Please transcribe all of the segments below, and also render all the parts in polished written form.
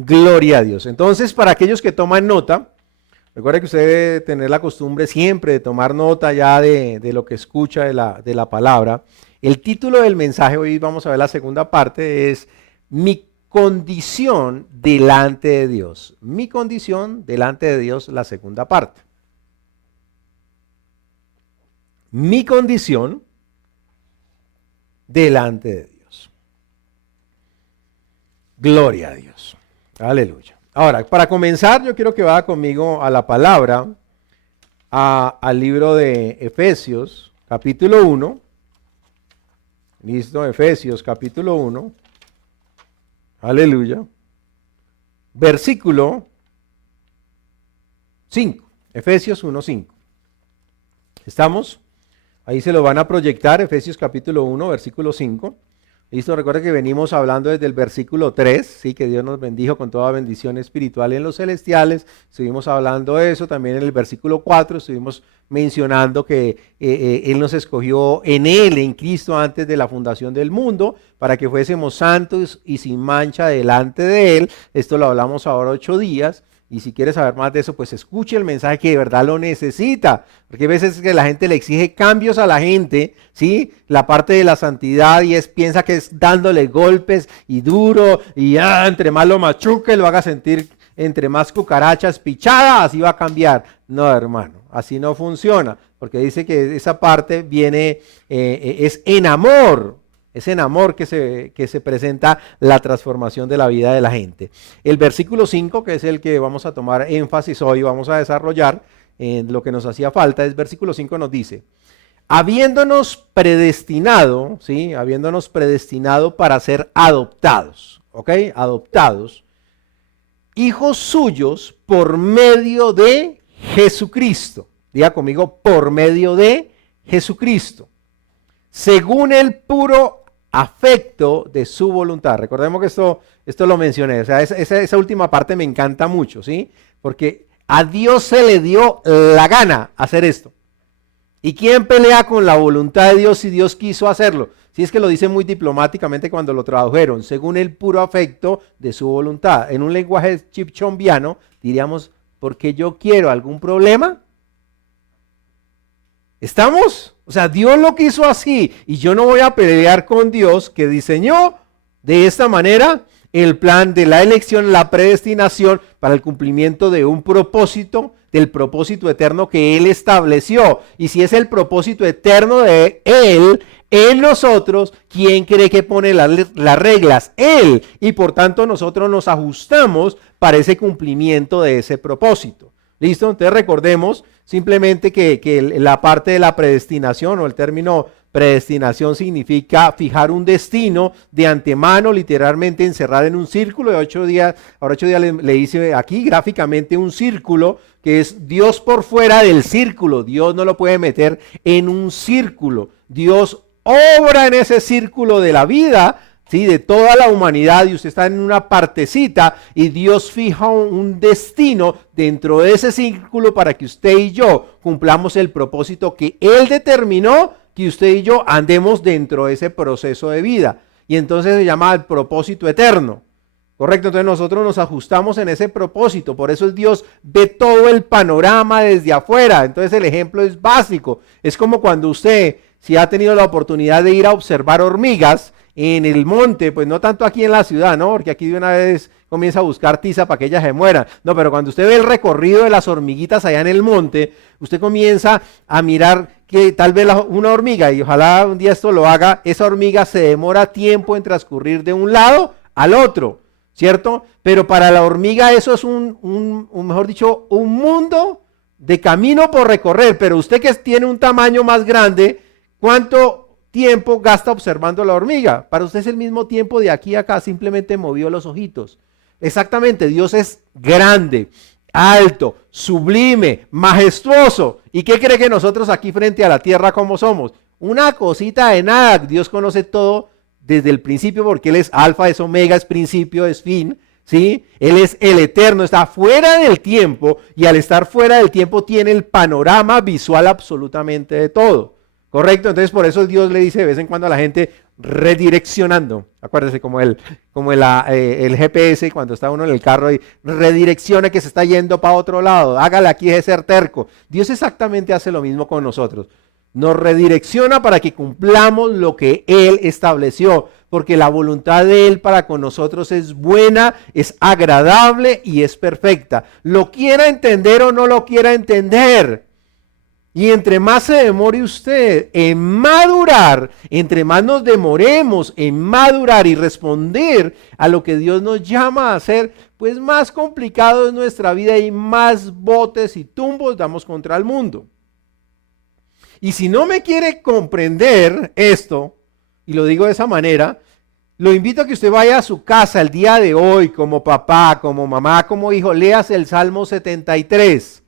Gloria a Dios. Entonces, para aquellos que toman nota, recuerde que usted debe tener la costumbre siempre de tomar nota ya de lo que escucha de la palabra. El título del mensaje, hoy vamos a ver la segunda parte, es Mi condición delante de Dios. Mi condición delante de Dios, la segunda parte. Mi condición delante de Dios. Gloria a Dios. Aleluya. Ahora, para comenzar, yo quiero que vaya conmigo a la palabra, al libro de Efesios, capítulo 1. Listo, Efesios, capítulo 1. Aleluya. Versículo 5. Efesios 1:5. ¿Estamos? Ahí se lo van a proyectar, Efesios capítulo 1, versículo 5. Listo, recuerda que venimos hablando desde el versículo 3, ¿sí? Que Dios nos bendijo con toda bendición espiritual en los celestiales. Estuvimos hablando de eso, también en el versículo 4 estuvimos mencionando que Él nos escogió en Él, en Cristo, antes de la fundación del mundo, para que fuésemos santos y sin mancha delante de Él. Esto lo hablamos ahora 8 días. Y si quieres saber más de eso, pues escuche el mensaje que de verdad lo necesita. Porque a veces que la gente le exige cambios a la gente, ¿sí? La parte de la santidad y piensa que es dándole golpes y duro y entre más lo machuque, lo haga sentir entre más cucarachas pichadas, así va a cambiar. No, hermano, así no funciona. Porque dice que esa parte viene, es en amor. Es en amor que se presenta la transformación de la vida de la gente. El versículo 5, que es el que vamos a tomar énfasis hoy, vamos a desarrollar en lo que nos hacía falta, es versículo 5 nos dice, habiéndonos predestinado, ¿sí? Habiéndonos predestinado para ser adoptados, ¿ok? Adoptados, hijos suyos por medio de Jesucristo. Diga conmigo, por medio de Jesucristo. Según el puro afecto de su voluntad. Recordemos que esto lo mencioné, o sea, esa última parte me encanta mucho, ¿sí? Porque a Dios se le dio la gana hacer esto. ¿Y quién pelea con la voluntad de Dios si Dios quiso hacerlo? Si es que lo dice muy diplomáticamente cuando lo tradujeron, según el puro afecto de su voluntad. En un lenguaje chipchombiano diríamos, ¿porque yo quiero algún problema? ¿Estamos? O sea, Dios lo quiso así y yo no voy a pelear con Dios que diseñó de esta manera el plan de la elección, la predestinación para el cumplimiento de un propósito, del propósito eterno que Él estableció. Y si es el propósito eterno de Él en nosotros, ¿quién cree que pone las reglas? Él. Y por tanto nosotros nos ajustamos para ese cumplimiento de ese propósito. ¿Listo? Entonces recordemos simplemente que la parte de la predestinación o el término predestinación significa fijar un destino de antemano, literalmente encerrar en un círculo de 8 días. Ahora 8 días le dice aquí gráficamente un círculo que es Dios por fuera del círculo. Dios no lo puede meter en un círculo. Dios obra en ese círculo de la vida, ¿sí? De toda la humanidad, y usted está en una partecita y Dios fija un destino dentro de ese círculo para que usted y yo cumplamos el propósito que Él determinó que usted y yo andemos dentro de ese proceso de vida. Y entonces se llama el propósito eterno. Correcto, entonces nosotros nos ajustamos en ese propósito, por eso Dios ve todo el panorama desde afuera. Entonces el ejemplo es básico, es como cuando usted, si ha tenido la oportunidad de ir a observar hormigas en el monte, pues no tanto aquí en la ciudad, ¿no? Porque aquí de una vez comienza a buscar tiza para que ellas se mueran. No, pero cuando usted ve el recorrido de las hormiguitas allá en el monte, usted comienza a mirar que tal vez una hormiga, y ojalá un día esto lo haga, esa hormiga se demora tiempo en transcurrir de un lado al otro, ¿cierto? Pero para la hormiga eso es mejor dicho, un mundo de camino por recorrer. Pero usted que tiene un tamaño más grande, ¿cuánto tiempo gasta observando la hormiga? Para usted es el mismo tiempo de aquí a acá, simplemente movió los ojitos. Exactamente, Dios es grande, alto, sublime, majestuoso. ¿Y qué cree que nosotros aquí frente a la tierra cómo somos? Una cosita de nada. Dios conoce todo desde el principio porque Él es alfa, es omega, es principio, es fin, ¿sí? Él es el eterno, está fuera del tiempo, y al estar fuera del tiempo tiene el panorama visual absolutamente de todo. ¿Correcto? Entonces por eso Dios le dice de vez en cuando a la gente, redireccionando. Acuérdese como el GPS cuando está uno en el carro y redirecciona que se está yendo para otro lado. Hágale aquí de ser terco. Dios exactamente hace lo mismo con nosotros. Nos redirecciona para que cumplamos lo que Él estableció, porque la voluntad de Él para con nosotros es buena, es agradable y es perfecta. Lo quiera entender o no lo quiera entender. Y entre más se demore usted en madurar, entre más nos demoremos en madurar y responder a lo que Dios nos llama a hacer, pues más complicado es nuestra vida y más botes y tumbos damos contra el mundo. Y si no me quiere comprender esto, y lo digo de esa manera, lo invito a que usted vaya a su casa el día de hoy como papá, como mamá, como hijo, léase el Salmo 73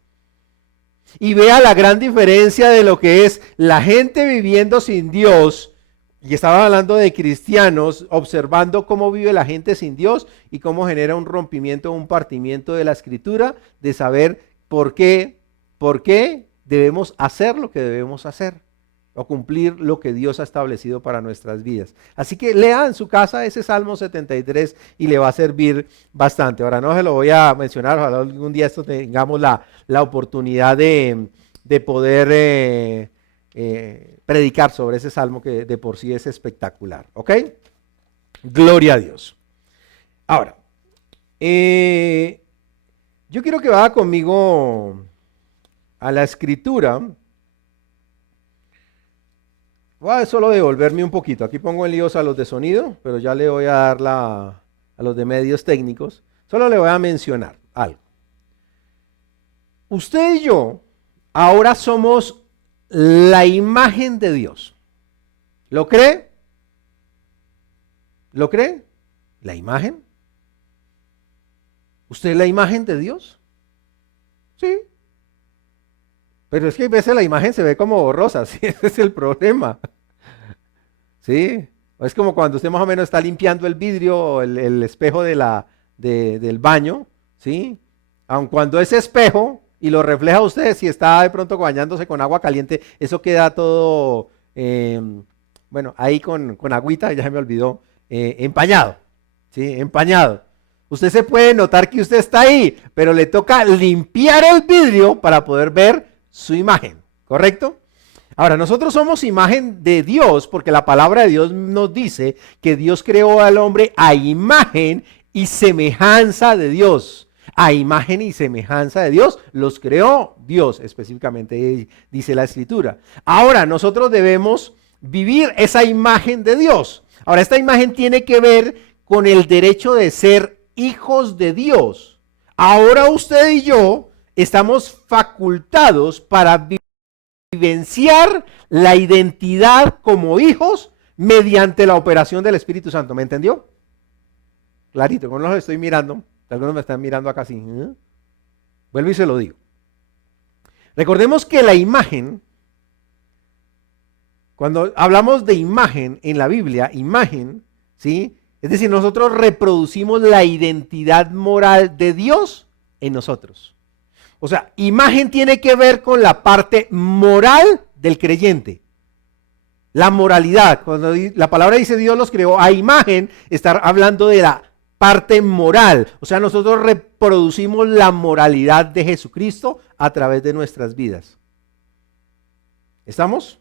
y vea la gran diferencia de lo que es la gente viviendo sin Dios, y estaba hablando de cristianos, observando cómo vive la gente sin Dios y cómo genera un rompimiento, un partimiento de la Escritura, de saber por qué debemos hacer lo que debemos hacer o cumplir lo que Dios ha establecido para nuestras vidas. Así que lea en su casa ese Salmo 73 y le va a servir bastante. Ahora no se lo voy a mencionar, ojalá algún día esto tengamos la oportunidad de poder predicar sobre ese Salmo que de por sí es espectacular. ¿Ok? Gloria a Dios. Ahora, yo quiero que vaya conmigo a la Escritura. Voy a solo devolverme un poquito. Aquí pongo en líos a los de sonido, pero ya le voy a dar a los de medios técnicos. Solo le voy a mencionar algo. Usted y yo ahora somos la imagen de Dios. ¿Lo cree? ¿Lo cree? ¿La imagen? ¿Usted es la imagen de Dios? Sí. Pero es que a veces la imagen se ve como borrosa, ¿sí? Ese es el problema. ¿Sí? Es como cuando usted más o menos está limpiando el vidrio o el espejo del baño, ¿sí? Aun cuando es espejo y lo refleja usted, si está de pronto bañándose con agua caliente, eso queda todo, bueno, ahí con agüita, ya se me olvidó, empañado, ¿sí? Empañado. Usted se puede notar que usted está ahí, pero le toca limpiar el vidrio para poder ver su imagen, ¿correcto? Ahora, nosotros somos imagen de Dios porque la palabra de Dios nos dice que Dios creó al hombre a imagen y semejanza de Dios. A imagen y semejanza de Dios los creó Dios, específicamente dice la Escritura. Ahora, nosotros debemos vivir esa imagen de Dios. Ahora, esta imagen tiene que ver con el derecho de ser hijos de Dios. Ahora usted y yo estamos facultados para vivenciar la identidad como hijos mediante la operación del Espíritu Santo. ¿Me entendió? Clarito, como los estoy mirando, algunos me están mirando acá así. Vuelvo y se lo digo. Recordemos que la imagen, cuando hablamos de imagen en la Biblia, imagen, ¿sí? Es decir, nosotros reproducimos la identidad moral de Dios en nosotros. O sea, imagen tiene que ver con la parte moral del creyente. La moralidad. Cuando la palabra dice Dios los creó a imagen, está hablando de la parte moral. O sea, nosotros reproducimos la moralidad de Jesucristo a través de nuestras vidas. ¿Estamos?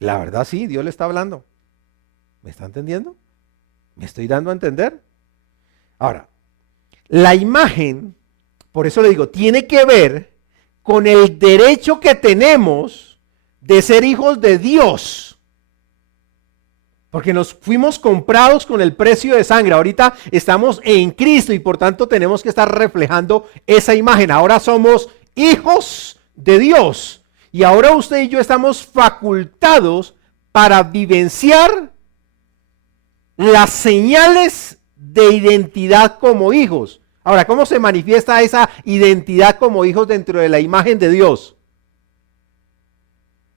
La verdad sí, Dios le está hablando. ¿Me está entendiendo? ¿Me estoy dando a entender? Ahora, la imagen, por eso le digo, tiene que ver con el derecho que tenemos de ser hijos de Dios. Porque nos fuimos comprados con el precio de sangre. Ahorita estamos en Cristo y por tanto tenemos que estar reflejando esa imagen. Ahora somos hijos de Dios. Y ahora usted y yo estamos facultados para vivenciar las señales de identidad como hijos. Ahora, ¿cómo se manifiesta esa identidad como hijos dentro de la imagen de Dios?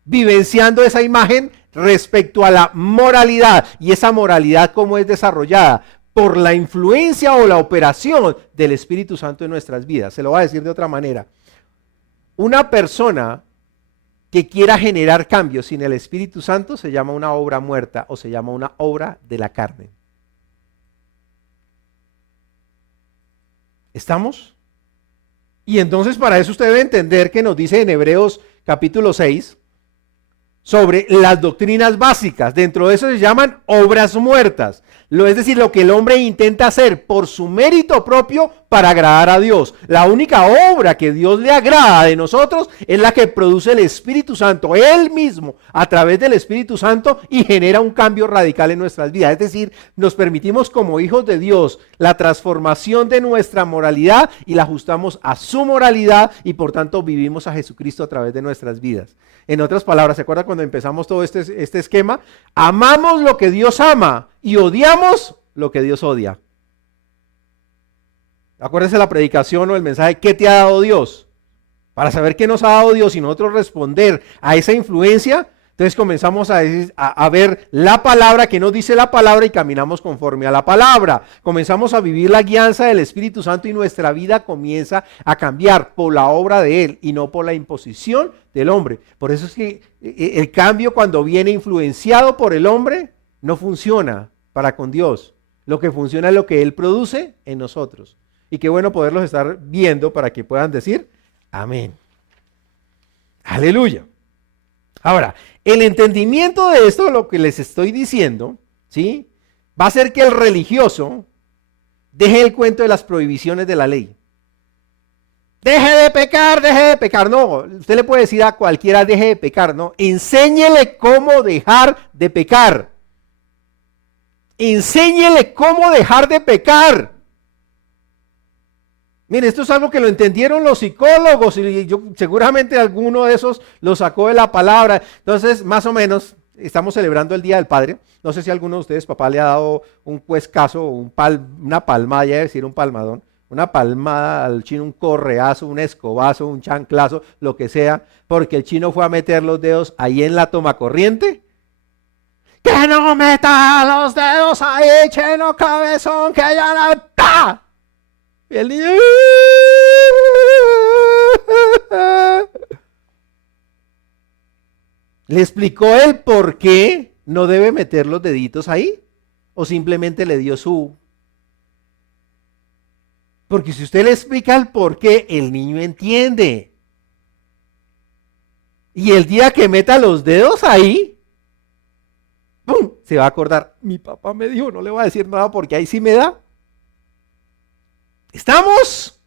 Vivenciando esa imagen respecto a la moralidad. Y esa moralidad, ¿cómo es desarrollada? Por la influencia o la operación del Espíritu Santo en nuestras vidas. Se lo voy a decir de otra manera. Una persona que quiera generar cambios sin el Espíritu Santo se llama una obra muerta o se llama una obra de la carne. ¿Estamos? Y entonces para eso usted debe entender que nos dice en Hebreos capítulo 6 sobre las doctrinas básicas. Dentro de eso se llaman obras muertas. Es decir, lo que el hombre intenta hacer por su mérito propio para agradar a Dios. La única obra que Dios le agrada de nosotros es la que produce el Espíritu Santo, Él mismo, a través del Espíritu Santo, y genera un cambio radical en nuestras vidas. Es decir, nos permitimos como hijos de Dios la transformación de nuestra moralidad y la ajustamos a su moralidad y por tanto vivimos a Jesucristo a través de nuestras vidas. En otras palabras, ¿se acuerda cuando empezamos todo este esquema? Amamos lo que Dios ama y odiamos lo que Dios odia. Acuérdense la predicación o el mensaje, ¿qué te ha dado Dios? Para saber qué nos ha dado Dios y nosotros responder a esa influencia, entonces comenzamos a ver la palabra, que nos dice la palabra, y caminamos conforme a la palabra. Comenzamos a vivir la guianza del Espíritu Santo y nuestra vida comienza a cambiar por la obra de Él y no por la imposición del hombre. Por eso es que el cambio, cuando viene influenciado por el hombre, no funciona para con Dios. Lo que funciona es lo que Él produce en nosotros. Y qué bueno poderlos estar viendo para que puedan decir amén. Aleluya. Ahora, el entendimiento de esto, lo que les estoy diciendo, ¿sí?, va a hacer que el religioso deje el cuento de las prohibiciones de la ley. Deje de pecar, deje de pecar. No, usted le puede decir a cualquiera deje de pecar, no. Enséñele cómo dejar de pecar. Enséñele cómo dejar de pecar. Mire, esto es algo que lo entendieron los psicólogos y yo seguramente alguno de esos lo sacó de la palabra. Entonces, más o menos, estamos celebrando el Día del Padre. No sé si alguno de ustedes, papá, le ha dado un cuescazo, una palmada, ya decir un palmadón, una palmada al chino, un correazo, un escobazo, un chanclazo, lo que sea, porque el chino fue a meter los dedos ahí en la tomacorriente. ¡Que no meta los dedos ahí, chino cabezón, que ya no está! Y el niño... ¿Le explicó el por qué no debe meter los deditos ahí? ¿O simplemente le dio su...? Porque si usted le explica el por qué, el niño entiende. Y el día que meta los dedos ahí, ¡pum!, se va a acordar, mi papá me dijo, no le voy a decir nada porque ahí sí me da. ¿Estamos?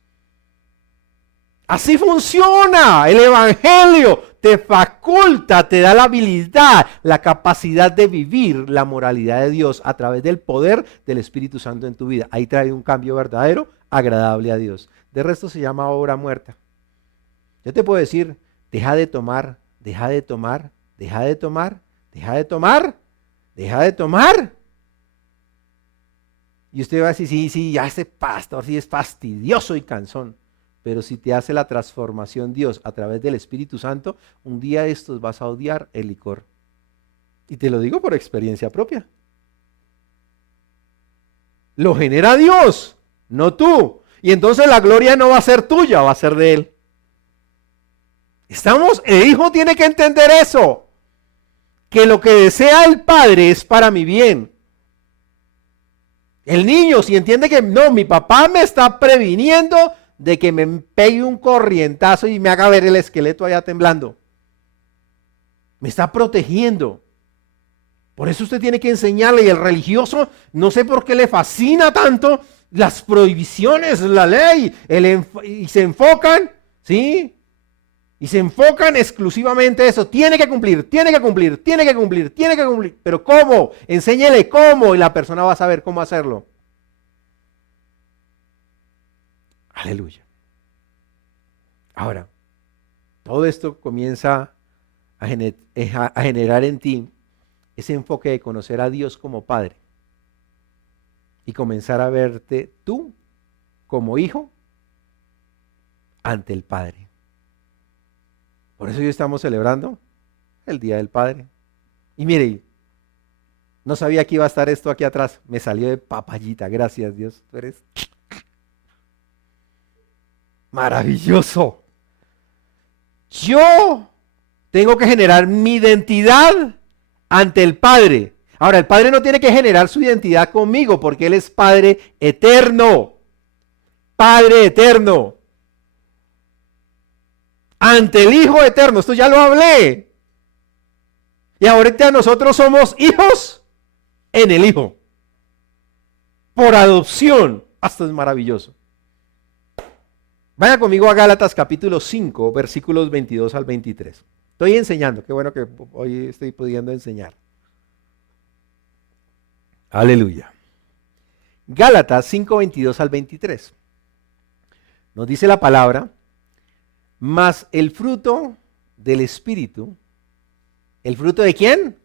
Así funciona el Evangelio. Te faculta, te da la habilidad, la capacidad de vivir la moralidad de Dios a través del poder del Espíritu Santo en tu vida. Ahí trae un cambio verdadero, agradable a Dios. De resto se llama obra muerta. Yo te puedo decir, deja de tomar, deja de tomar, deja de tomar, deja de tomar, deja de tomar. Y usted va a decir, sí, ya ese pastor sí es fastidioso y cansón. Pero si te hace la transformación Dios a través del Espíritu Santo, un día de estos vas a odiar el licor. Y te lo digo por experiencia propia. Lo genera Dios, no tú. Y entonces la gloria no va a ser tuya, va a ser de Él. ¿Estamos? El hijo tiene que entender eso. Que lo que desea el Padre es para mi bien. El niño, si entiende que no, mi papá me está previniendo de que me pegue un corrientazo y me haga ver el esqueleto allá temblando. Me está protegiendo. Por eso usted tiene que enseñarle. Y el religioso, no sé por qué le fascina tanto las prohibiciones, la ley, y se enfocan, ¿sí? Y se enfocan exclusivamente en eso. Tiene que cumplir, tiene que cumplir, tiene que cumplir, tiene que cumplir. Pero ¿cómo? Enséñele cómo y la persona va a saber cómo hacerlo. Aleluya. Ahora, todo esto comienza a generar en ti ese enfoque de conocer a Dios como Padre y comenzar a verte tú como hijo ante el Padre. Por eso hoy estamos celebrando el Día del Padre. Y mire, no sabía que iba a estar esto aquí atrás. Me salió de papayita, gracias Dios. Tú eres maravilloso. Yo Tengo que generar mi identidad ante el Padre. Ahora, el Padre no tiene que generar su identidad conmigo porque Él es Padre eterno. Padre eterno. Ante el Hijo eterno. Esto ya lo hablé. Y ahorita nosotros somos hijos en el Hijo. Por adopción. Esto es maravilloso. Vaya conmigo a Gálatas capítulo 5, versículos 22 al 23. Estoy enseñando. Qué bueno que hoy estoy pudiendo enseñar. Aleluya. Gálatas 5, 22 al 23. Nos dice la palabra, mas el fruto del Espíritu. ¿El fruto de quién?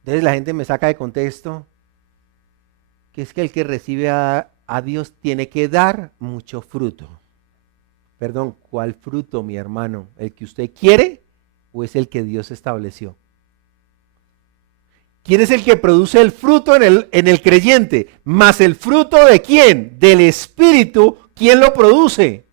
Entonces la gente me saca de contexto que es que el que recibe a Dios tiene que dar mucho fruto. Perdón, ¿cuál fruto, mi hermano? ¿El que usted quiere o es el que Dios estableció? ¿Quién es el que produce el fruto en el creyente? Más el fruto de quién? Del Espíritu. ¿Quién lo produce?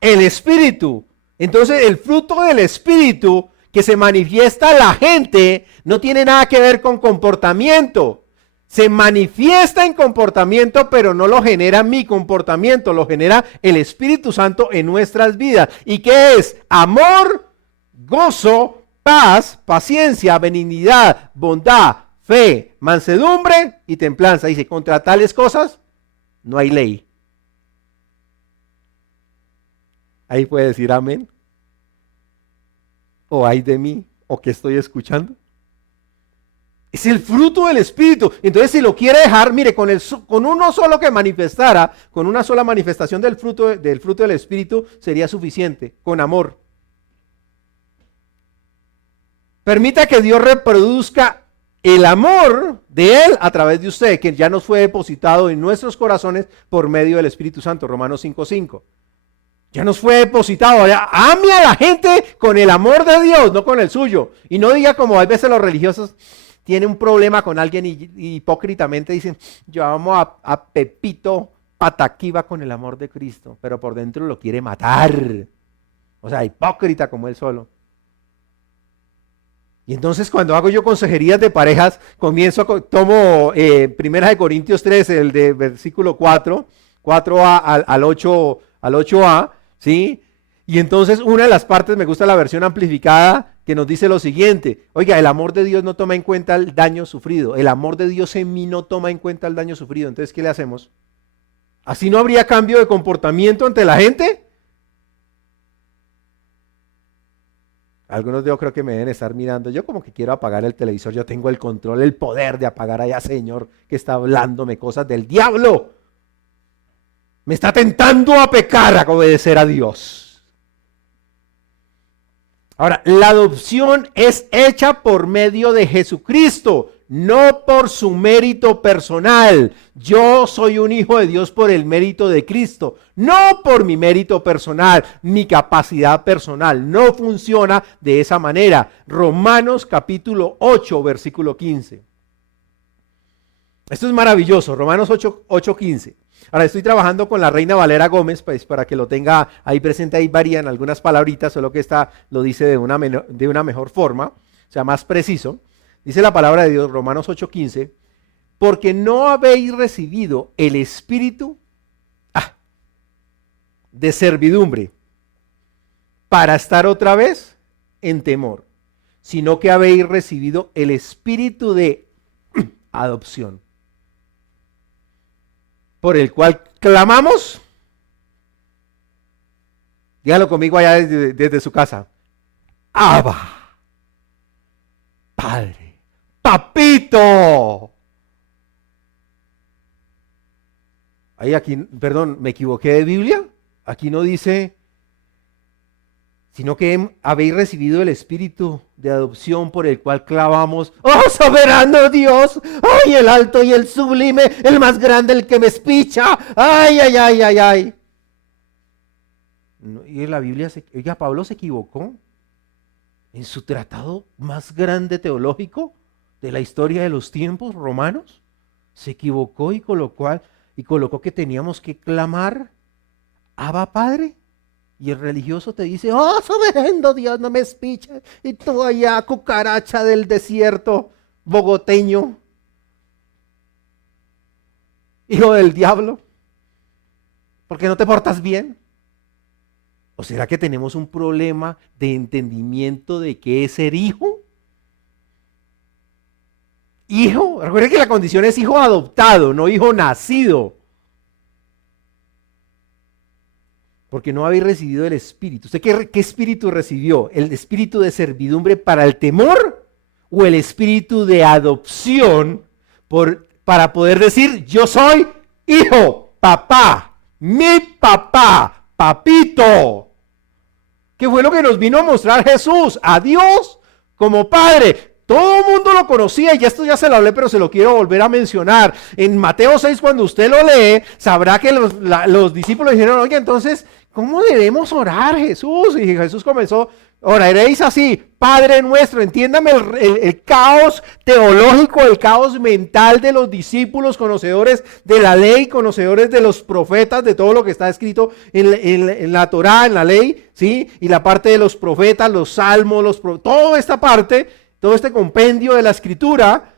El Espíritu. Entonces el fruto del Espíritu que se manifiesta a la gente no tiene nada que ver con comportamiento. Se manifiesta en comportamiento, pero no lo genera mi comportamiento, lo genera el Espíritu Santo en nuestras vidas. ¿Y qué es? Amor, gozo, paz, paciencia, benignidad, bondad, fe, mansedumbre y templanza. Dice, contra tales cosas no hay ley. Ahí puede decir amén. O ay de mí, o que estoy escuchando. Es el fruto del Espíritu. Entonces, si lo quiere dejar, mire, con uno solo que manifestara, con una sola manifestación del fruto del Espíritu, sería suficiente, con amor. Permita que Dios reproduzca el amor de Él a través de usted, que ya nos fue depositado en nuestros corazones por medio del Espíritu Santo, Romanos 5:5. Ya nos fue depositado. Ame a la gente con el amor de Dios, no con el suyo. Y no diga como a veces los religiosos tienen un problema con alguien y hipócritamente dicen, yo amo a Pepito Pataquiva con el amor de Cristo, pero por dentro lo quiere matar. O sea, hipócrita como él solo. Y entonces cuando hago yo consejerías de parejas, tomo 1 Corintios 13, el de versículo 4a al 8a, ¿sí? Y entonces una de las partes, me gusta la versión amplificada, que nos dice lo siguiente, oiga, el amor de Dios no toma en cuenta el daño sufrido, el amor de Dios en mí no toma en cuenta el daño sufrido, entonces ¿qué le hacemos? ¿Así no habría cambio de comportamiento ante la gente? Algunos de yo creo que me deben estar mirando, yo como que quiero apagar el televisor, yo tengo el control, el poder de apagar allá, Señor, que está hablándome cosas del diablo. Me está tentando a pecar, a obedecer a Dios. Ahora, la adopción es hecha por medio de Jesucristo, no por su mérito personal. Yo soy un hijo de Dios por el mérito de Cristo, no por mi mérito personal, mi capacidad personal. No funciona de esa manera. Romanos capítulo 8, versículo 15. Esto es maravilloso, Romanos 8:15. Ahora estoy trabajando con la Reina Valera Gómez, pues para que lo tenga ahí presente, ahí varían algunas palabritas, solo que esta lo dice de una mejor forma, o sea, más preciso. Dice la palabra de Dios, Romanos 8:15, porque no habéis recibido el espíritu de servidumbre para estar otra vez en temor, sino que habéis recibido el espíritu de adopción, por el cual clamamos, dígalo conmigo allá desde su casa, Abba, Padre, Papito. Ahí aquí, perdón, me equivoqué de Biblia, aquí no dice, sino que habéis recibido el espíritu de adopción por el cual clamamos, ¡oh soberano Dios! ¡Ay, el alto y el sublime, el más grande, el que me espicha! ¡Ay, ay, ay, ay, ay! Y en la Biblia, oiga, Pablo se equivocó en su tratado más grande teológico de la historia de los tiempos romanos. Se equivocó y colocó que teníamos que clamar, Abba Padre. Y el religioso te dice, oh, soberano Dios, no me espiches. Y tú allá, cucaracha del desierto bogoteño, hijo del diablo, ¿por qué no te portas bien? ¿O será que tenemos un problema de entendimiento de qué es ser hijo? Hijo, recuerden que la condición es hijo adoptado, no hijo nacido. Porque no habéis recibido el espíritu. ¿Usted qué espíritu recibió? ¿El espíritu de servidumbre para el temor o el espíritu de adopción para poder decir yo soy hijo, papá, mi papá, papito? ¿Qué fue lo que nos vino a mostrar Jesús? A Dios como Padre. Todo el mundo lo conocía y esto ya se lo hablé, pero se lo quiero volver a mencionar. En Mateo 6, cuando usted lo lee, sabrá que los discípulos dijeron, oye, entonces, ¿cómo debemos orar, Jesús? Y Jesús comenzó, oraréis así, Padre nuestro. Entiéndame el caos teológico, el caos mental de los discípulos, conocedores de la ley, conocedores de los profetas, de todo lo que está escrito en la Torá, en la ley, ¿sí? Y la parte de los profetas, los salmos, toda esta parte, todo este compendio de la escritura.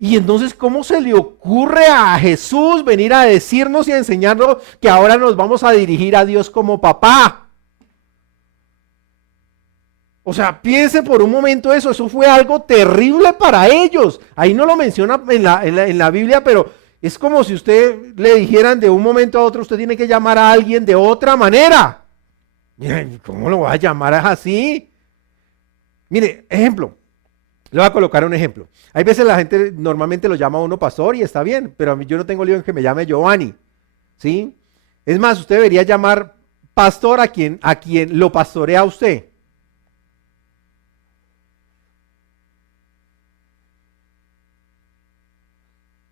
Y entonces, ¿cómo se le ocurre a Jesús venir a decirnos y a enseñarnos que ahora nos vamos a dirigir a Dios como papá? O sea, piense por un momento eso fue algo terrible para ellos. Ahí no lo menciona en la Biblia, pero es como si usted le dijeran de un momento a otro, usted tiene que llamar a alguien de otra manera. Miren, ¿cómo lo va a llamar así? Mire, ejemplo. Le voy a colocar un ejemplo. Hay veces la gente normalmente lo llama a uno pastor y está bien, pero a mí yo no tengo lío en que me llame Giovanni, ¿sí? Es más, usted debería llamar pastor a quien lo pastorea a usted.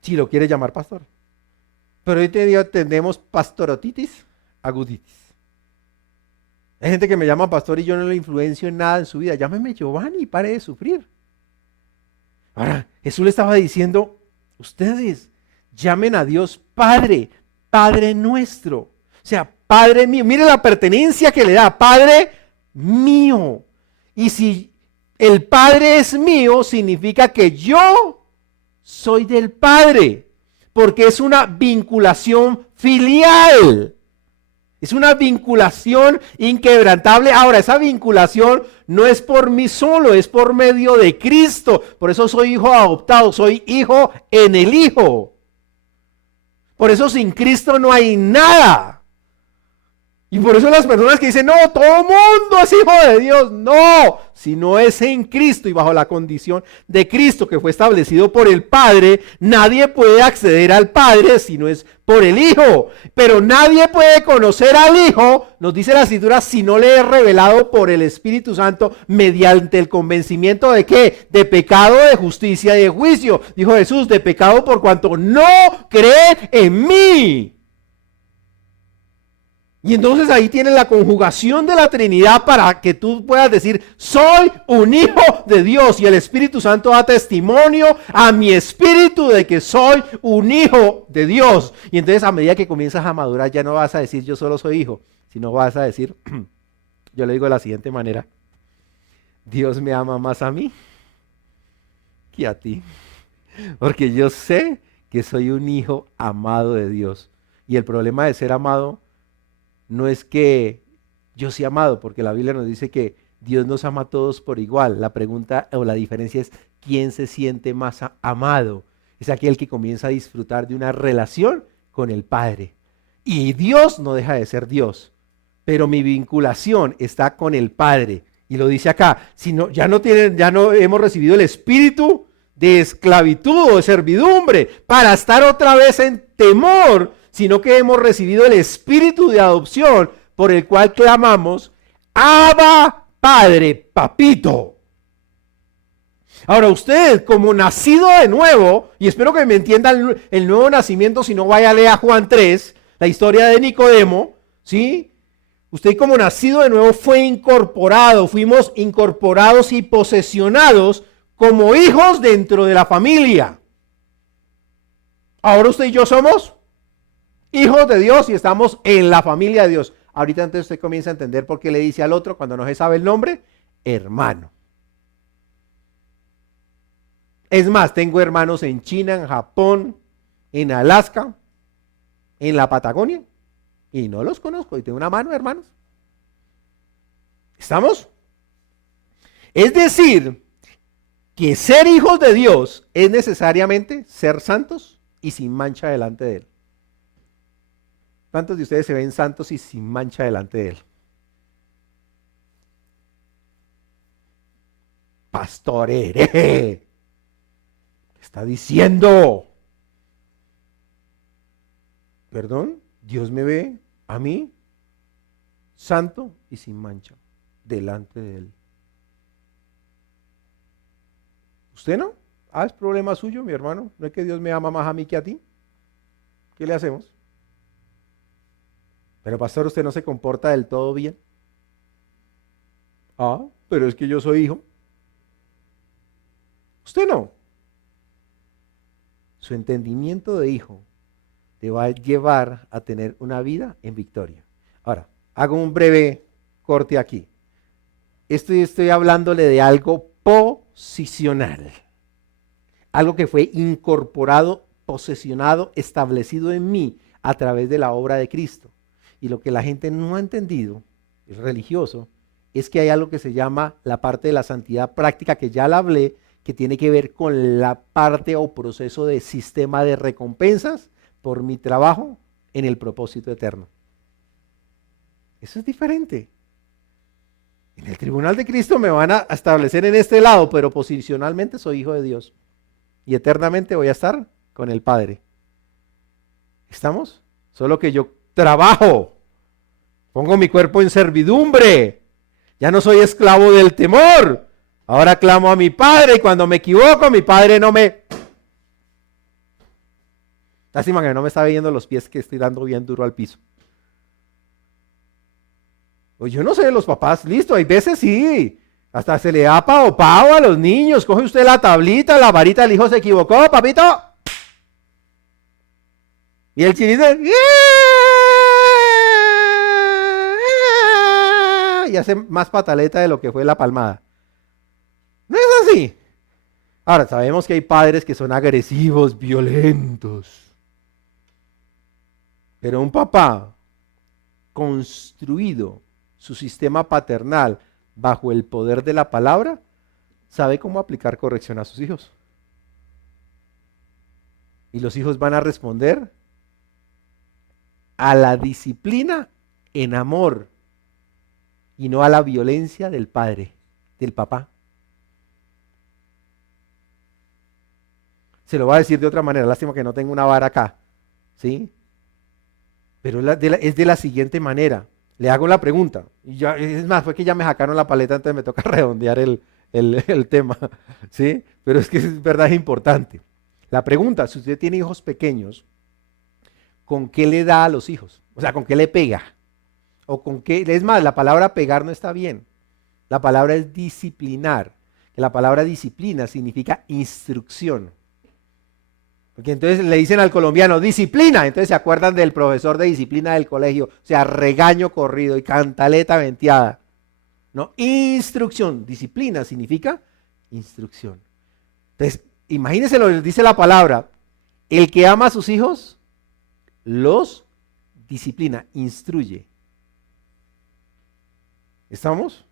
Si lo quiere llamar pastor. Pero hoy en día tenemos pastorotitis aguditis. Hay gente que me llama pastor y yo no le influencio en nada en su vida. Llámeme Giovanni y pare de sufrir. Ahora, Jesús le estaba diciendo, ustedes llamen a Dios Padre, Padre nuestro. O sea, Padre mío. Mire la pertenencia que le da, Padre mío. Y si el Padre es mío, significa que yo soy del Padre. Porque es una vinculación filial. Es una vinculación inquebrantable. Ahora, esa vinculación no es por mí solo, es por medio de Cristo. Por eso soy hijo adoptado, soy hijo en el Hijo. Por eso sin Cristo no hay nada. Y por eso las personas que dicen, no, todo el mundo es hijo de Dios. No, si no es en Cristo y bajo la condición de Cristo que fue establecido por el Padre, nadie puede acceder al Padre si no es por el Hijo. Pero nadie puede conocer al Hijo, nos dice la Escritura, si no le es revelado por el Espíritu Santo mediante el convencimiento de ¿qué? De pecado, de justicia y de juicio. Dijo Jesús, de pecado por cuanto no cree en mí. Y entonces ahí tienes la conjugación de la Trinidad para que tú puedas decir, soy un hijo de Dios. Y el Espíritu Santo da testimonio a mi espíritu de que soy un hijo de Dios. Y entonces a medida que comienzas a madurar ya no vas a decir yo solo soy hijo, sino vas a decir, yo le digo de la siguiente manera, Dios me ama más a mí que a ti. Porque yo sé que soy un hijo amado de Dios. Y el problema de ser amado no es que yo sea amado, porque la Biblia nos dice que Dios nos ama a todos por igual. La pregunta o la diferencia es ¿quién se siente más amado? Es aquel que comienza a disfrutar de una relación con el Padre. Y Dios no deja de ser Dios, pero mi vinculación está con el Padre. Y lo dice acá, si no, ya no hemos recibido el espíritu de esclavitud o de servidumbre para estar otra vez en temor, sino que hemos recibido el espíritu de adopción por el cual clamamos, Abba, Padre, Papito. Ahora usted, como nacido de nuevo, y espero que me entiendan el nuevo nacimiento, si no vaya a leer a Juan 3, la historia de Nicodemo, ¿sí? Usted como nacido de nuevo fue incorporado, fuimos incorporados y posesionados como hijos dentro de la familia. Ahora usted y yo somos hijos de Dios y estamos en la familia de Dios. ahorita entonces usted comienza a entender por qué le dice al otro, cuando no se sabe el nombre, hermano. Es más, tengo hermanos en China, en Japón, en Alaska, en la Patagonia, y no los conozco, y tengo una mano, hermanos. ¿Estamos? Es decir, que ser hijos de Dios es necesariamente ser santos y sin mancha delante de Él. ¿Cuántos de ustedes se ven santos y sin mancha delante de Él? Pastor hereje, ¿qué está diciendo? Perdón, Dios me ve a mí santo y sin mancha delante de Él. ¿Usted no? Ah, es problema suyo, mi hermano. ¿No es que Dios me ama más a mí que a ti? ¿Qué le hacemos? Pero pastor, ¿usted no se comporta del todo bien? Ah, pero es que yo soy hijo. Usted no. Su entendimiento de hijo te va a llevar a tener una vida en victoria. Ahora, hago un breve corte aquí. Estoy hablándole de algo posicional. Algo que fue incorporado, posesionado, establecido en mí a través de la obra de Cristo. Y lo que la gente no ha entendido, el religioso, es que hay algo que se llama la parte de la santidad práctica, que ya la hablé, que tiene que ver con la parte o proceso de sistema de recompensas por mi trabajo en el propósito eterno. Eso es diferente. En el tribunal de Cristo me van a establecer en este lado, pero posicionalmente soy hijo de Dios. Y eternamente voy a estar con el Padre. ¿Estamos? Solo que yo trabajo, pongo mi cuerpo en servidumbre, ya no soy esclavo del temor, ahora clamo a mi Padre y cuando me equivoco mi Padre no me... Lástima que no me está viendo los pies, que estoy dando bien duro al piso. Pues yo no sé, los papás, listo, hay veces sí, hasta se le da pao a los niños, coge usted la tablita, la varita, el hijo se equivocó, papito. Y el chinito y hace más pataleta de lo que fue la palmada. No es así. Ahora, sabemos que hay padres que son agresivos, violentos. Pero un papá construido su sistema paternal bajo el poder de la palabra, sabe cómo aplicar corrección a sus hijos. Y los hijos van a responder a la disciplina en amor y no a la violencia del padre, del papá. Se lo voy a decir de otra manera, lástima que no tengo una vara acá, ¿sí? Pero es de la siguiente manera. Le hago la pregunta, y ya, es más, fue que ya me sacaron la paleta, entonces me toca redondear el tema, ¿sí? Pero es que es verdad, es importante. La pregunta, si usted tiene hijos pequeños, ¿con qué le da a los hijos? O sea, ¿con qué le pega? O con qué, es más, la palabra pegar no está bien. La palabra es disciplinar. Que la palabra disciplina significa instrucción. Porque entonces le dicen al colombiano, disciplina, entonces se acuerdan del profesor de disciplina del colegio, o sea, regaño corrido y cantaleta venteada. No, instrucción, disciplina significa instrucción. Entonces, imagínense lo que dice la palabra, el que ama a sus hijos, los disciplina, instruye. ¿Estamos?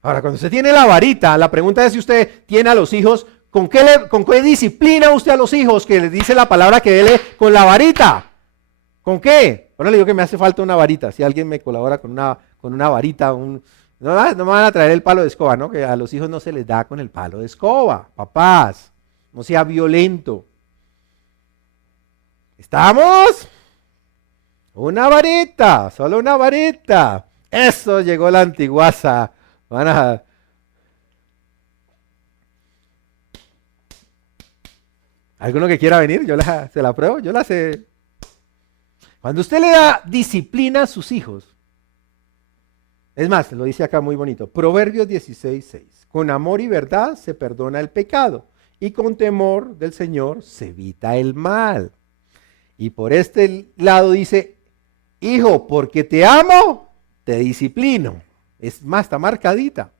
Ahora, cuando usted tiene la varita, la pregunta es si usted tiene a los hijos, ¿con qué disciplina usted a los hijos? Que les dice la palabra que dele con la varita. ¿Con qué? Ahora le digo que me hace falta una varita. Si alguien me colabora con una varita, no me van a traer el palo de escoba, ¿no? Que a los hijos no se les da con el palo de escoba. Papás, no sea violento. ¿Estamos? Una varita, solo una varita. Eso, llegó la antiguaza. ¿Alguno que quiera venir? Se la pruebo, yo la sé. Cuando usted le da disciplina a sus hijos, es más, lo dice acá muy bonito, Proverbios 16:6, con amor y verdad se perdona el pecado y con temor del Señor se evita el mal. Y por este lado dice, hijo, porque te amo, te disciplino. Es más, está marcadita.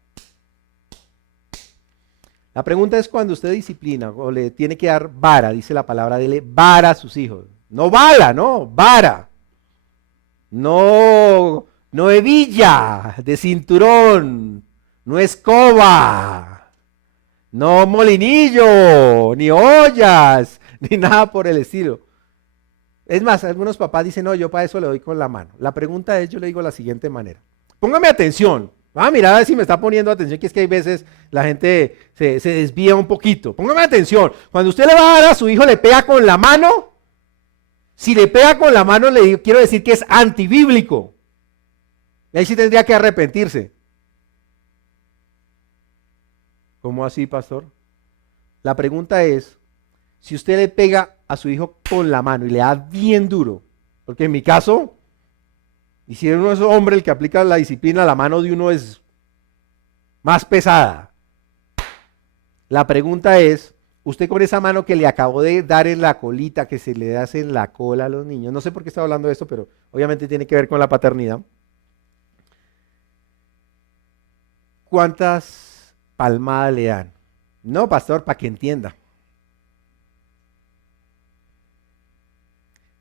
La pregunta es cuando usted disciplina o le tiene que dar vara, dice la palabra, dele vara a sus hijos. No bala, no, vara. No, no hebilla de cinturón, no escoba, no molinillo, ni ollas, ni nada por el estilo. Es más, algunos papás dicen, no, yo para eso le doy con la mano. La pregunta es, yo le digo de la siguiente manera. Póngame atención. Mira a ver si me está poniendo atención, que es que hay veces la gente se desvía un poquito. Póngame atención. Cuando usted le va a dar a su hijo, le pega con la mano. Si le pega con la mano, quiero decir que es antibíblico. Y ahí sí tendría que arrepentirse. ¿Cómo así, pastor? La pregunta es, si usted le pega a su hijo con la mano y le da bien duro, porque en mi caso, y si uno es hombre el que aplica la disciplina, la mano de uno es más pesada. La pregunta es, usted con esa mano que le acabó de dar en la colita, que se le hace en la cola a los niños, no sé por qué estoy hablando de esto, pero obviamente tiene que ver con la paternidad. ¿Cuántas palmadas le dan? No, pastor, para que entienda.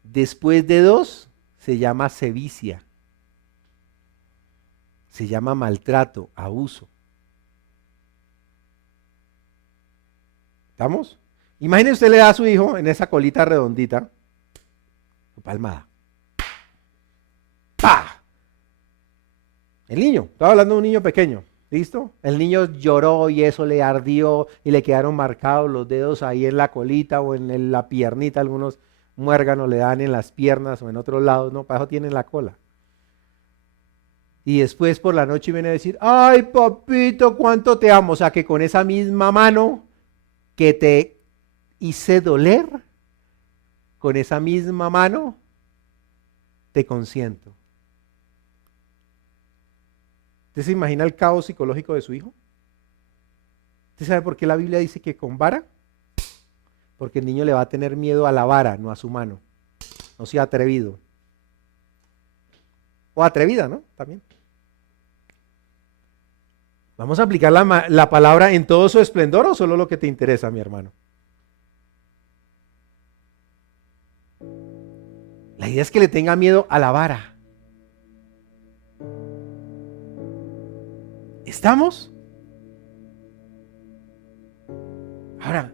Después de 2, se llama sevicia. Se llama maltrato, abuso. ¿Estamos? Imagínese usted le da a su hijo en esa colita redondita, su palmada. ¡Pah! El niño, estaba hablando de un niño pequeño, ¿listo? El niño lloró y eso le ardió y le quedaron marcados los dedos ahí en la colita o en la piernita. Algunos muérganos le dan en las piernas o en otros lados, ¿no? Para eso tienen la cola. Y después por la noche viene a decir, ay papito, cuánto te amo. O sea que con esa misma mano que te hice doler, con esa misma mano te consiento. ¿Usted se imagina el caos psicológico de su hijo? ¿Usted sabe por qué la Biblia dice que con vara? Porque el niño le va a tener miedo a la vara, no a su mano. No sea atrevido. O atrevida, ¿no? También. ¿Vamos a aplicar la palabra en todo su esplendor o solo lo que te interesa, mi hermano? La idea es que le tenga miedo a la vara. ¿Estamos? Ahora,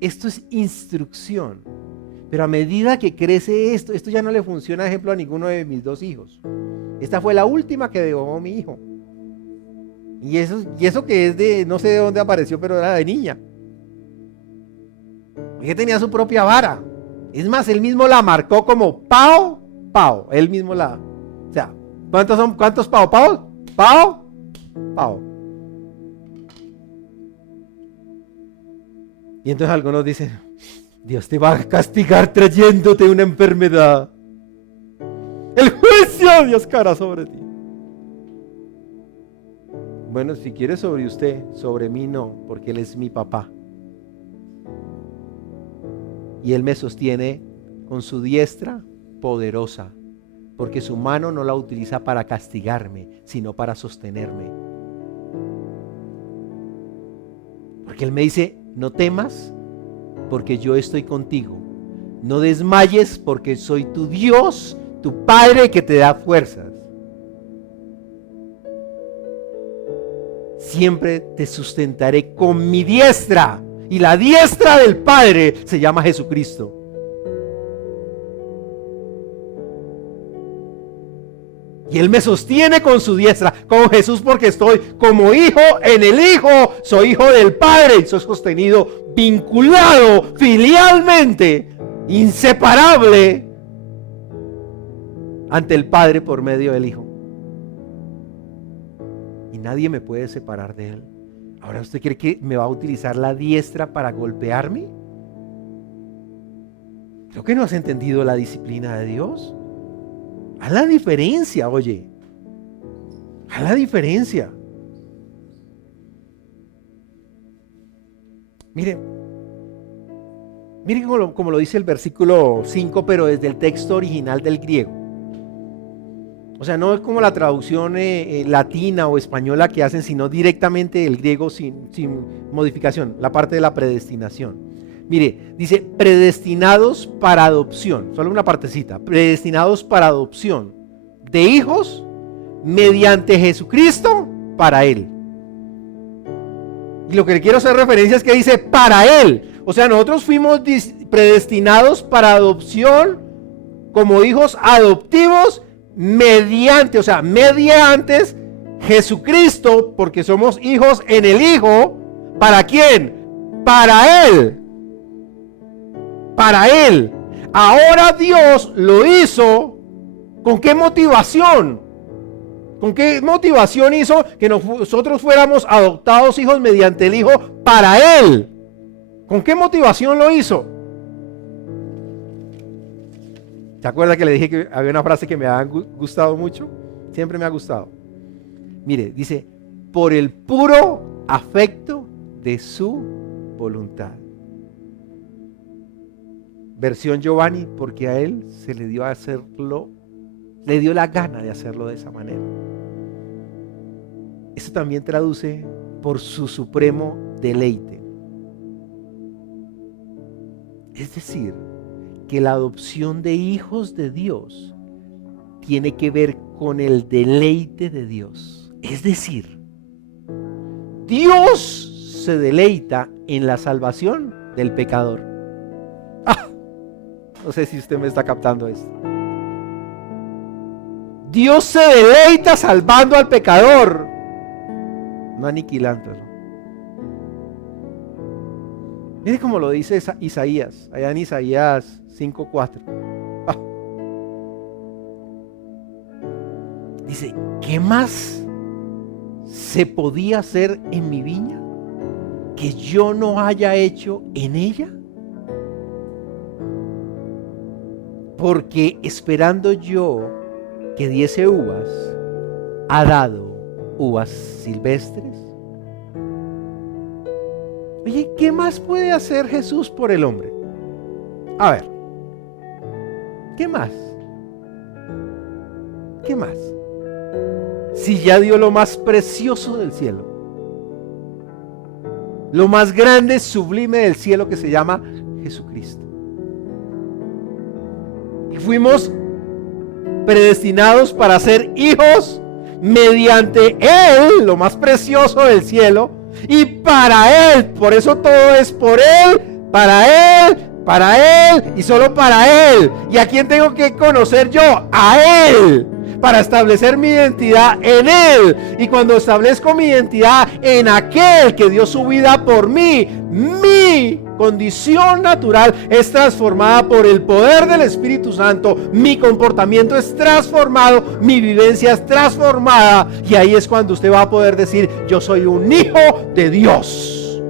esto es instrucción. Pero a medida que crece esto ya no le funciona, ejemplo, a ninguno de mis 2 hijos. Esta fue la última que dejó mi hijo. Y eso que es de, no sé de dónde apareció, pero era de niña. Porque tenía su propia vara. Es más, él mismo la marcó como pao, pao. Él mismo la... O sea, ¿cuántos pao, pao? Pao, pao. Y entonces algunos dicen, Dios te va a castigar trayéndote una enfermedad. El juicio de Dios caerá sobre ti. Bueno, si quiere sobre usted, sobre mí no, porque Él es mi papá. Y Él me sostiene con su diestra poderosa, porque su mano no la utiliza para castigarme, sino para sostenerme. Porque Él me dice, no temas, porque yo estoy contigo. No desmayes, porque soy tu Dios, tu Padre que te da fuerzas. Siempre te sustentaré con mi diestra. Y la diestra del Padre se llama Jesucristo. Y Él me sostiene con su diestra, con Jesús, porque estoy como hijo en el Hijo. Soy hijo del Padre y soy sostenido, vinculado filialmente, inseparable ante el Padre por medio del Hijo. Y nadie me puede separar de Él. Ahora, ¿usted cree que me va a utilizar la diestra para golpearme? Creo que no has entendido la disciplina de Dios. Haz la diferencia, oye. Haz la diferencia. Miren como lo dice el versículo 5, pero desde el texto original del griego. O sea, no es como la traducción latina o española que hacen, sino directamente del griego sin modificación, la parte de la predestinación. Mire, dice predestinados para adopción, solo una partecita, predestinados para adopción de hijos mediante Jesucristo para Él. Y lo que le quiero hacer referencia es que dice para Él. O sea, nosotros fuimos predestinados para adopción como hijos adoptivos mediante, o sea, mediante Jesucristo, porque somos hijos en el Hijo. ¿Para quién? Para Él. Para Él. Ahora Dios lo hizo. ¿Con qué motivación? ¿Con qué motivación hizo que nosotros fuéramos adoptados hijos mediante el Hijo para Él? ¿Con qué motivación lo hizo? ¿Se acuerda que le dije que había una frase que me ha gustado mucho? Siempre me ha gustado. Mire, dice, por el puro afecto de su voluntad. Versión Giovanni, porque a Él se le dio a hacerlo, le dio la gana de hacerlo de esa manera. Esto también traduce por su supremo deleite. Es decir, que la adopción de hijos de Dios tiene que ver con el deleite de Dios. Es decir, Dios se deleita en la salvación del pecador. No sé si usted me está captando esto. Dios se deleita salvando al pecador, no aniquilándolo. Mire cómo lo dice Isaías, allá en Isaías 5:4. Dice, ¿qué más se podía hacer en mi viña que yo no haya hecho en ella? Porque esperando yo que diese uvas, ha dado uvas silvestres. Oye, ¿qué más puede hacer Jesús por el hombre? A ver, ¿qué más? ¿Qué más? Si ya dio lo más precioso del cielo, lo más grande, sublime del cielo, que se llama Jesucristo. Y fuimos predestinados para ser hijos mediante Él, lo más precioso del cielo, y para Él. Por eso todo es por Él, para Él, para Él y solo para Él. ¿Y a quién tengo que conocer yo? A Él, para establecer mi identidad en Él. Y cuando establezco mi identidad en aquel que dio su vida por mí, mi condición natural es transformada por el poder del Espíritu Santo. Mi comportamiento es transformado, mi vivencia es transformada, y ahí es cuando usted va a poder decir: yo soy un hijo de Dios.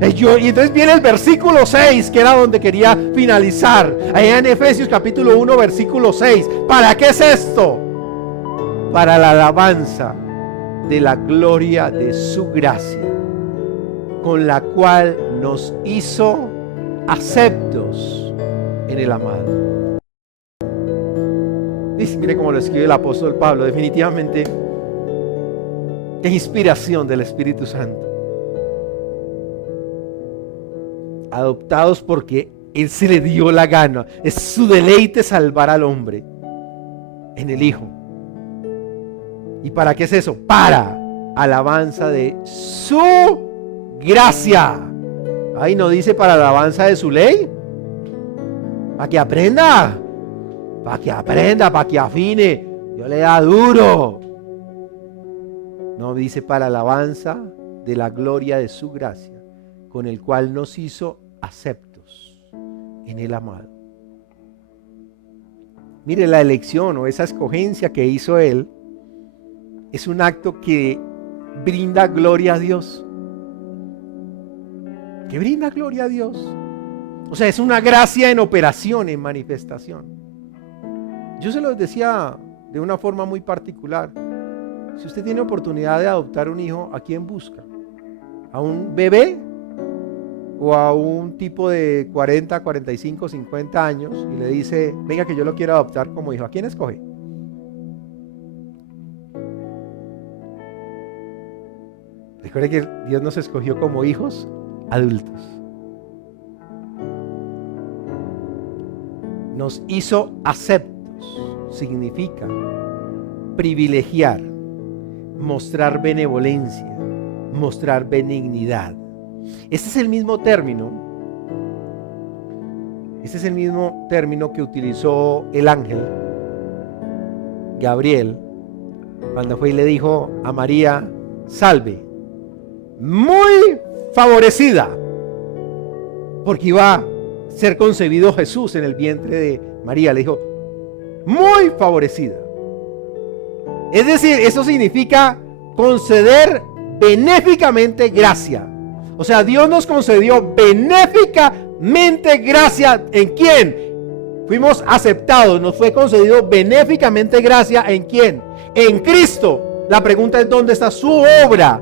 Y entonces viene el versículo 6, que era donde quería finalizar, allá en Efesios capítulo 1 versículo 6. ¿Para qué es esto? Para la alabanza de la gloria de su gracia, con la cual nos hizo aceptos en el amado. Dice, mire cómo lo escribe el apóstol Pablo. Definitivamente, qué inspiración del Espíritu Santo. Adoptados porque Él se le dio la gana. Es su deleite salvar al hombre en el Hijo. ¿Y para qué es eso? Para alabanza de su gracia. Ahí no dice para alabanza de su ley. Para que aprenda. Para que aprenda, para que afine. Dios le da duro. No, dice para alabanza de la gloria de su gracia, con el cual nos hizo aceptos en el amado. Mire, la elección o esa escogencia que hizo Él es un acto que brinda gloria a Dios. Que brinda gloria a Dios. O sea, es una gracia en operación, en manifestación. Yo se los decía de una forma muy particular. Si usted tiene oportunidad de adoptar un hijo, ¿a quién busca? ¿A un bebé? ¿O a un tipo de 40, 45, 50 años y le dice: venga que yo lo quiero adoptar como hijo? ¿A quién escoge? Recuerde que Dios nos escogió como hijos adultos. Nos hizo aceptos. Significa privilegiar, mostrar benevolencia, mostrar benignidad. Este es el mismo término. Este es el mismo término que utilizó el ángel Gabriel cuando fue y le dijo a María: salve, muy favorecida, porque iba a ser concebido Jesús en el vientre de María. Le dijo: muy favorecida. Es decir, eso significa conceder benéficamente gracia. O sea, Dios nos concedió benéficamente gracia. ¿En quién? Fuimos aceptados, nos fue concedido benéficamente gracia. ¿En quién? En Cristo. La pregunta es: ¿dónde está su obra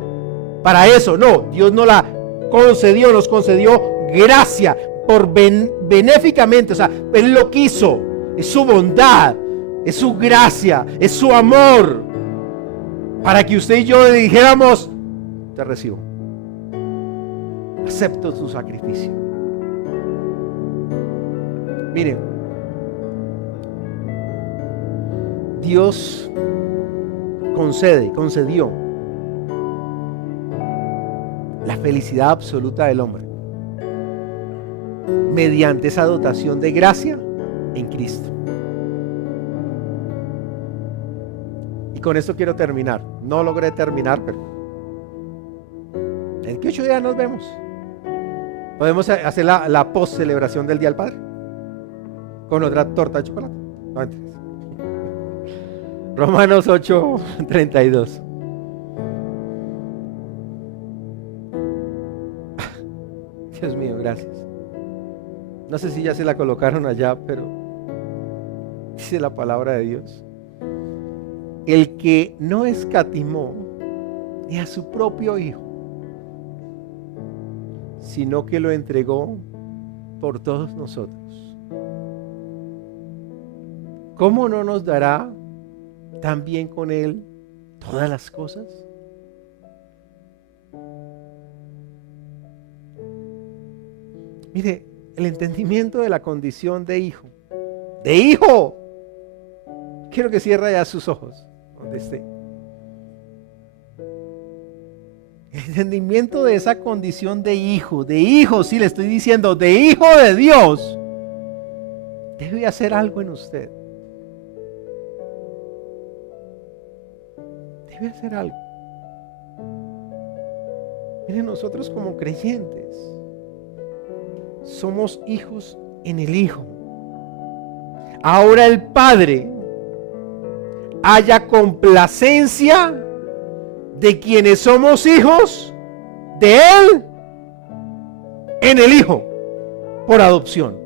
para eso? No, Dios no la concedió, nos concedió gracia por benéficamente. O sea, Él lo quiso, es su bondad, es su gracia, es su amor, para que usted y yo le dijéramos: te recibo, acepto tu sacrificio. Miren, Dios concedió la felicidad absoluta del hombre mediante esa dotación de gracia en Cristo. Y con esto quiero terminar. No logré terminar, pero en 8 días nos vemos. Podemos hacer la post celebración del Día del Padre con otra torta de chocolate. No, antes. Romanos 8:32. Dios mío, gracias. No sé si ya se la colocaron allá, pero dice la palabra de Dios: el que no escatimó ni a su propio Hijo, sino que lo entregó por todos nosotros, ¿cómo no nos dará también con Él todas las cosas? Mire, el entendimiento de la condición de hijo, quiero que cierre ya sus ojos donde esté. El entendimiento de esa condición de hijo, sí le estoy diciendo, de hijo de Dios, debe hacer algo en usted. Debe hacer algo. Miren, nosotros como creyentes somos hijos en el Hijo. Ahora el Padre haya complacencia de quienes somos hijos de Él en el Hijo por adopción.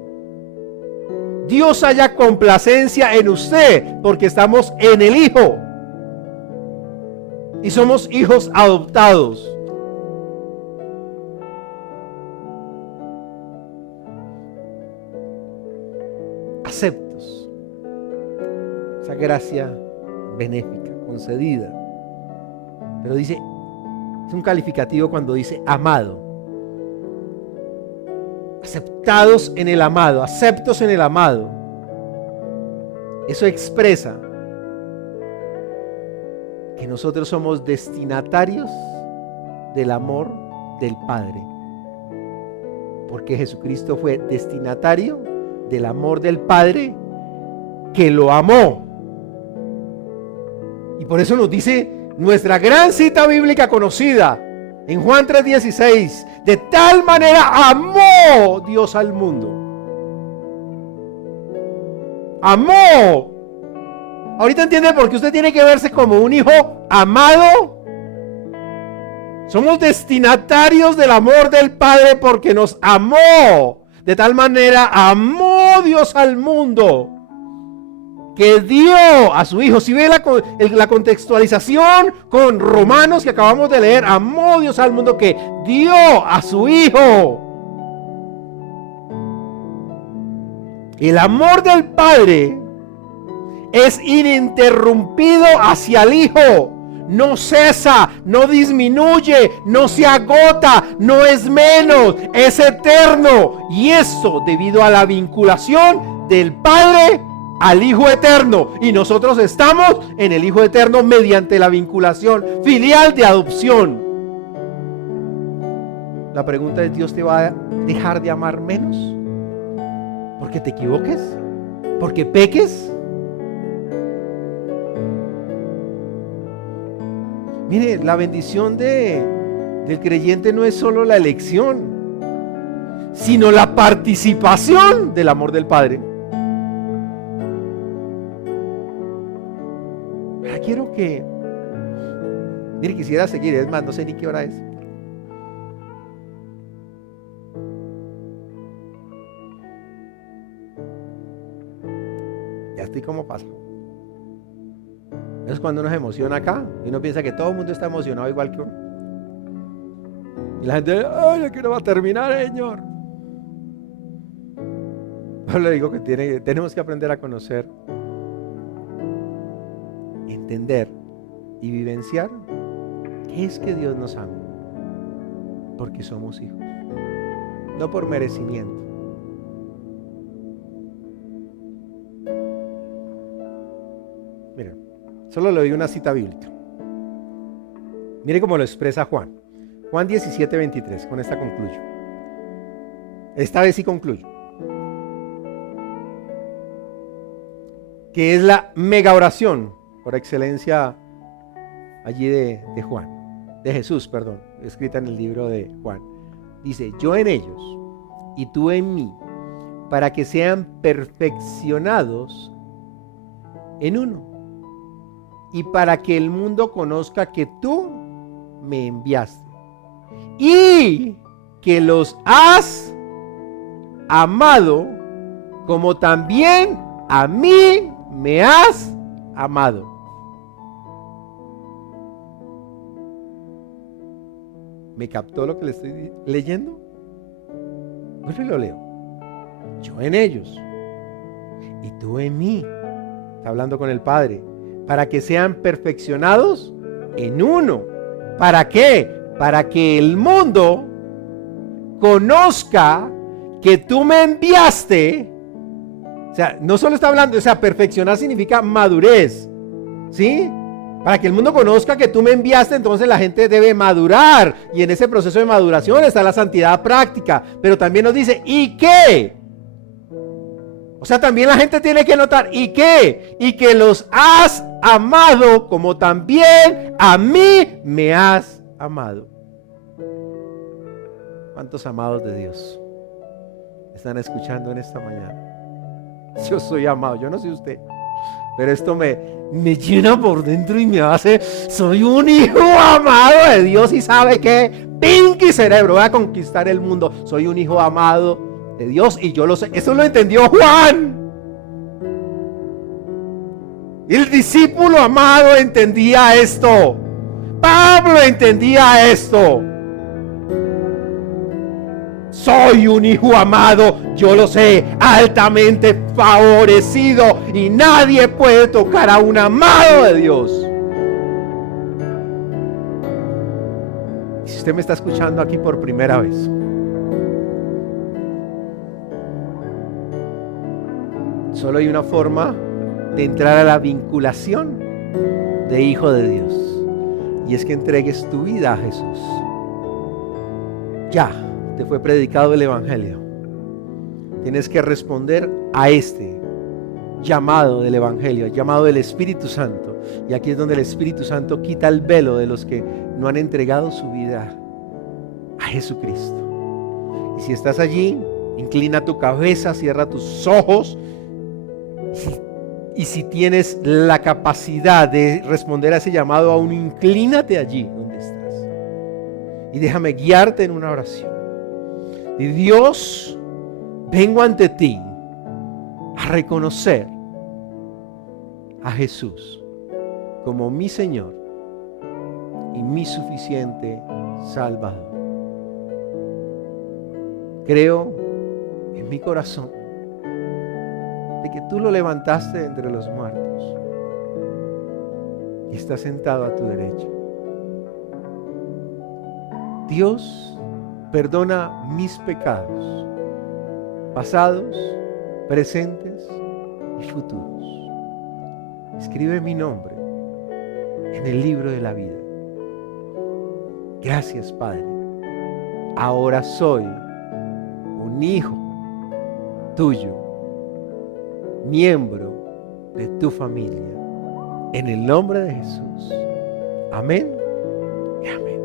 Dios haya complacencia en usted porque estamos en el Hijo y somos hijos adoptados. Aceptos esa gracia benéfica concedida, pero dice, es un calificativo cuando dice amado, aceptados en el amado, aceptos en el amado. Eso expresa que nosotros somos destinatarios del amor del Padre, porque Jesucristo fue destinatario del amor del Padre que lo amó. Y por eso nos dice nuestra gran cita bíblica conocida en Juan 3:16: de tal manera amó Dios al mundo. Amó. Ahorita entiende por qué usted tiene que verse como un hijo amado. Somos destinatarios del amor del Padre porque nos amó. De tal manera amó Dios al mundo que dio a su Hijo. Si ve la contextualización con Romanos que acabamos de leer, amó Dios al mundo que dio a su Hijo. El amor del Padre es ininterrumpido hacia el Hijo. no cesa, no disminuye, no se agota, no es menos, es eterno. Y esto debido a la vinculación del Padre al Hijo eterno. Y nosotros estamos en el Hijo eterno mediante la vinculación filial de adopción. La pregunta es: ¿Dios te va a dejar de amar menos? ¿Porque te equivoques? ¿Porque peques? Mire, la bendición del creyente no es solo la elección, sino la participación del amor del Padre. Ahora quiero que... Mire, quisiera seguir, es más, no sé ni qué hora es. Ya estoy como pasa. Es cuando uno se emociona acá y uno piensa que todo el mundo está emocionado igual que uno. Y la gente, ¡ay, ya quiero va a terminar, Señor! Yo le digo que tenemos que aprender a conocer, entender y vivenciar qué es que Dios nos ama. Porque somos hijos, no por merecimiento. Miren, solo le doy una cita bíblica. Mire cómo lo expresa Juan. Juan 17:23. Con esta concluyo. Esta vez sí concluyo. Que es la mega oración por excelencia allí de Juan. De Jesús, perdón. Escrita en el libro de Juan. Dice: yo en ellos y tú en mí, para que sean perfeccionados en uno. Y para que el mundo conozca que tú me enviaste y que los has amado como también a mí me has amado. ¿Me captó lo que le estoy leyendo? Pues lo leo. Yo en ellos y tú en mí. Está hablando con el Padre. Para que sean perfeccionados en uno. ¿Para qué? Para que el mundo conozca que tú me enviaste. O sea, no solo está hablando, o sea, perfeccionar significa madurez, ¿sí? Para que el mundo conozca que tú me enviaste, entonces la gente debe madurar. Y en ese proceso de maduración está la santidad práctica. Pero también nos dice, ¿y qué? O sea, también la gente tiene que notar, ¿y qué? Y que los has amado como también a mí me has amado. ¿Cuántos amados de Dios están escuchando en esta mañana? Yo soy amado, yo no sé usted, pero esto me llena por dentro y me hace, soy un hijo amado de Dios. Y ¿sabe qué? Pinky cerebro, voy a conquistar el mundo. Soy un hijo amado de Dios y yo lo sé. Eso lo entendió Juan. El discípulo amado entendía esto. Pablo entendía esto. Soy un hijo amado, yo lo sé, altamente favorecido, y nadie puede tocar a un amado de Dios. Y si usted me está escuchando aquí por primera vez, solo hay una forma de entrar a la vinculación de hijo de Dios, y es que entregues tu vida a Jesús. Ya te fue predicado el Evangelio. Tienes que responder a este llamado del Evangelio, el llamado del Espíritu Santo. Y aquí es donde el Espíritu Santo quita el velo de los que no han entregado su vida a Jesucristo. Y si estás allí, inclina tu cabeza, cierra tus ojos. Y si tienes la capacidad de responder a ese llamado, aún inclínate allí donde estás. Y déjame guiarte en una oración. Y Dios, vengo ante ti a reconocer a Jesús como mi Señor y mi suficiente Salvador. Creo en mi corazón de que tú lo levantaste de entre los muertos y está sentado a tu derecha. Dios perdona mis pecados, pasados, presentes y futuros. Escribe mi nombre en el libro de la vida. Gracias, Padre. Ahora soy un hijo tuyo, miembro de tu familia. En el nombre de Jesús. Amén y amén.